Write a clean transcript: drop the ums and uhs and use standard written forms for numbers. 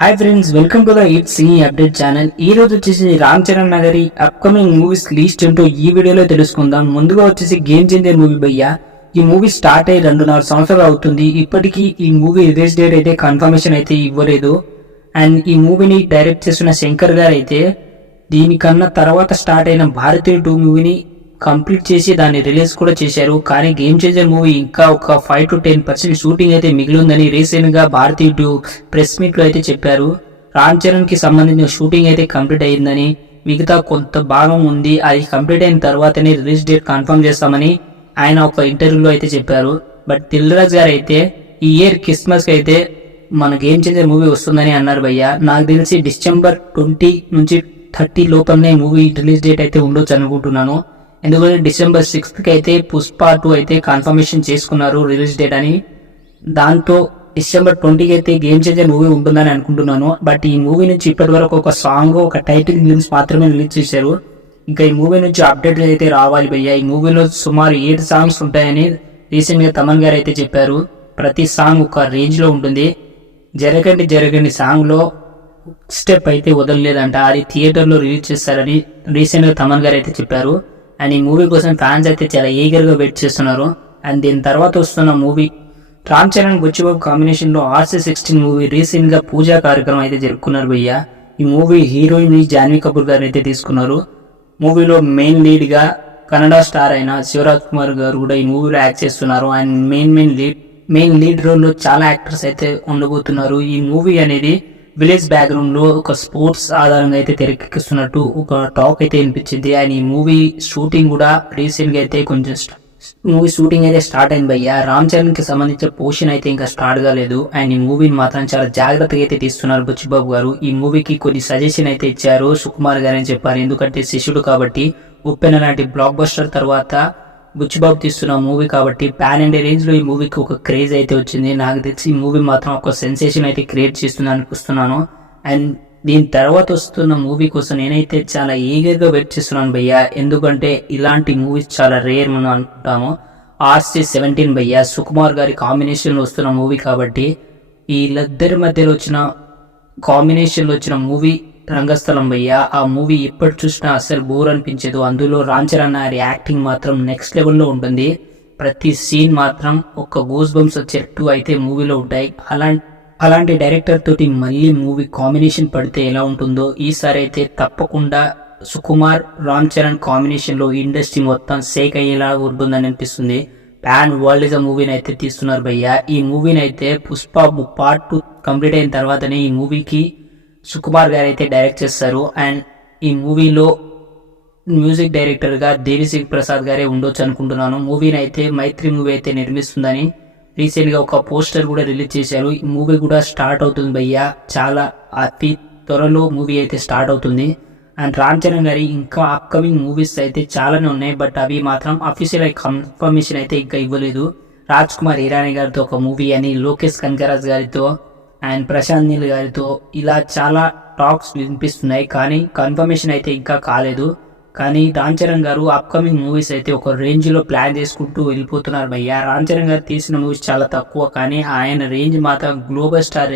Hi friends, welcome to the it cine update channel. ఈ రోజు వచ్చేసి Ram Charan Nagari upcoming movies list ఏంటో ఈ వీడియోలో తెలుసుకుందాం. ముందుగా వచ్చేసి గేమ్ చేంజర్ మూవీ భయ్యా. ఈ మూవీ స్టార్ట్ అయ్యి 2.5 సంవత్సరాలు అవుతుంది. ఇప్పటికీ ఈ మూవీ రిలీజ్ డేట్ అయితే కన్ఫర్మేషన్ అయితే ఇవ్వలేదు. అండ్ ఈ మూవీని డైరెక్ట్ చేస్తున్న శంకర్ గారు అయితే దీనికన్నా తర్వాత స్టార్ట్ అయిన భారతీయ 2 మూవీని కంప్లీట్ చేసి దాన్ని రిలీజ్ కూడా చేశారు. కానీ గేమ్ చేంజర్ మూవీ ఇంకా ఒక 5 to 10% షూటింగ్ అయితే మిగిలి ఉందని రీసెంట్ గా భారతీయ 2 ప్రెస్ మీట్ లో అయితే చెప్పారు. రామ్ చరణ్ కి సంబంధించిన షూటింగ్ అయితే కంప్లీట్ అయ్యిందని, మిగతా కొంత భాగం ఉంది, అది కంప్లీట్ అయిన తర్వాతనే రిలీజ్ డేట్ కన్ఫర్మ్ చేస్తామని ఆయన ఒక ఇంటర్వ్యూలో అయితే చెప్పారు. బట్ దిల్ రాజు గారు అయితే ఈ ఇయర్ క్రిస్మస్ కి అయితే మన గేమ్ చేంజర్ మూవీ వస్తుందని అన్నారు భయ్య. నాకు తెలిసి December 20 నుంచి 30 లోపలనే మూవీ రిలీజ్ డేట్ అయితే ఉండొచ్చు అనుకుంటున్నాను. ఎందుకంటే December 6th కి అయితే పుష్ప 2 అయితే కన్ఫర్మేషన్ చేసుకున్నారు రిలీజ్ డేట్ అని. దాంతో December 20కి అయితే గేమ్ చేంజర్ మూవీ ఉంటుందని అనుకుంటున్నాను. బట్ ఈ మూవీ నుంచి ఇప్పటి వరకు ఒక సాంగ్, ఒక టైటిల్ న్యూస్ మాత్రమే రిలీజ్ చేశారు. ఇంకా ఈ మూవీ నుంచి అప్డేట్ అయితే రావాలి భయ్య. ఈ మూవీలో సుమారు 7 సాంగ్స్ ఉంటాయని రీసెంట్ గా తమన్ గారు అయితే చెప్పారు. ప్రతి సాంగ్ ఒక రేంజ్ లో ఉంటుంది. జరగండి సాంగ్ లో స్టెప్ అయితే వదలలేదంట. అది థియేటర్ లో రిలీజ్ చేస్తారని రీసెంట్ గా తమన్ గారు అయితే చెప్పారు. అండ్ ఈ మూవీ కోసం ఫ్యాన్స్ అయితే చాలా ఈగర్ గా వెయిట్ చేస్తున్నారు. అండ్ దీని తర్వాత వస్తున్న మూవీ రామ్ చరణ్ బుచ్చిబాబు కాంబినేషన్ లో RC16 మూవీ రీసెంట్ గా పూజా కార్యక్రమం అయితే జరుపుకున్నారు భయ్య. ఈ మూవీ హీరోయిన్ జాన్వీ కపూర్ గారు అయితే తీసుకున్నారు. మూవీలో మెయిన్ లీడ్ గా కన్నడ స్టార్ అయిన శివరాజ్ కుమార్ గారు కూడా ఈ మూవీలో యాక్ట్ చేస్తున్నారు. అండ్ మెయిన్ లీడ్ రోల్ లో చాలా యాక్టర్స్ అయితే ఉండబోతున్నారు. ఈ మూవీ అనేది విలేజ్ బ్యాక్గ్రౌండ్ లో ఒక స్పోర్ట్స్ ఆధారంగా అయితే తెరకెక్కిస్తున్నట్టు ఒక టాక్ అయితే వినిపించింది. అండ్ ఈ మూవీ షూటింగ్ కూడా రీసెంట్ గా అయితే మూవీ షూటింగ్ అయితే స్టార్ట్ అయింది భయ్య. రామ్ చరణ్ కి సంబంధించిన పోర్షన్ అయితే ఇంకా స్టార్ట్ కాలేదు. అండ్ ఈ మూవీని మాత్రం చాలా జాగ్రత్తగా అయితే తీస్తున్నారు బుచ్చిబాబు గారు. ఈ మూవీకి కొన్ని సజెషన్ అయితే ఇచ్చారు సుకుమార్ గారు అని చెప్పారు. ఎందుకంటే శిష్యుడు కాబట్టి, ఉప్పెన లాంటి బ్లాక్ బస్టర్ తర్వాత బుచ్చిబాబు తీస్తున్న మూవీ కాబట్టి పాన్ ఇండియా రేంజ్ లో ఈ మూవీకి ఒక క్రేజ్ అయితే వచ్చింది. నాకు తెలిసి ఈ మూవీ మాత్రం ఒక సెన్సేషన్ అయితే క్రియేట్ చేస్తుంది అనిపిస్తున్నాను. అండ్ దీని తర్వాత వస్తున్న మూవీ కోసం నేనైతే చాలా ఈగర్ గా వెయిట్ చేస్తున్నాను భయ్య. ఎందుకంటే ఇలాంటి మూవీస్ చాలా రేర్ మనం అనుకుంటాము. RC17 భయ్య సుకుమార్ గారి కాంబినేషన్ లో వస్తున్న మూవీ కాబట్టి, వీళ్ళిద్దరి మధ్యలో వచ్చిన కాంబినేషన్ లో వచ్చిన మూవీ రంగస్థలం భయ్య. ఆ మూవీ ఎప్పుడు చూసినా అసలు బోర్ అనిపించదు. అందులో రామ్ చరణ్ గారి యాక్టింగ్ మాత్రం నెక్స్ట్ లెవెల్లో ఉంటుంది. ప్రతి సీన్ మాత్రం ఒక గూస్ బంప్స్ వచ్చేట్టు అయితే మూవీలో ఉంటాయి. అలాంటి డైరెక్టర్ తోటి మళ్ళీ మూవీ కాంబినేషన్ పడితే ఎలా ఉంటుందో ఈసారి అయితే తప్పకుండా సుకుమార్ రామ్ చరణ్ కాంబినేషన్ లో ఇండస్ట్రీ మొత్తం షేక్ అయ్యేలా ఉంటుందని అనిపిస్తుంది. పాన్ వరల్డ్ మూవీని అయితే తీస్తున్నారు భయ్య. ఈ మూవీని అయితే పుష్ప పార్ట్ 2 కంప్లీట్ అయిన తర్వాతనే ఈ మూవీకి సుకుమార్ గారు అయితే డైరెక్ట్ చేస్తారు. అండ్ ఈ మూవీలో మ్యూజిక్ డైరెక్టర్ గా దేవిశ్రీ ప్రసాద్ గారే ఉండొచ్చు అనుకుంటున్నాను. మూవీని అయితే మైత్రి మూవీ అయితే నిర్మిస్తుందని రీసెంట్ గా ఒక పోస్టర్ కూడా రిలీజ్ చేశారు. ఈ మూవీ కూడా స్టార్ట్ అవుతుంది భయ్య. చాలా అతి త్వరలో మూవీ అయితే స్టార్ట్ అవుతుంది. అండ్ రామ్ చరణ్ గారి ఇంకా అప్కమింగ్ మూవీస్ అయితే చాలానే ఉన్నాయి. బట్ అవి మాత్రం అఫీషియల్ కన్ఫర్మేషన్ అయితే ఇంకా ఇవ్వలేదు. రాజ్ కుమార్ హిరానీ గారితో ఒక మూవీ అని, లోకేష్ కనగరాజ్ గారితో అండ్ ప్రశాంత్ నీల్ గారితో ఇలా చాలా టాక్స్ వినిపిస్తున్నాయి. కానీ కన్ఫర్మేషన్ అయితే ఇంకా కాలేదు. కానీ రామ్ చరణ్ గారు అప్కమింగ్ మూవీస్ అయితే ఒక రేంజ్ లో ప్లాన్ చేసుకుంటూ వెళ్ళిపోతున్నారు భయ్య. రామ్ చరణ్ గారు తీసిన మూవీస్ చాలా తక్కువ, కానీ ఆయన రేంజ్ మాత్రం గ్లోబల్ స్టార్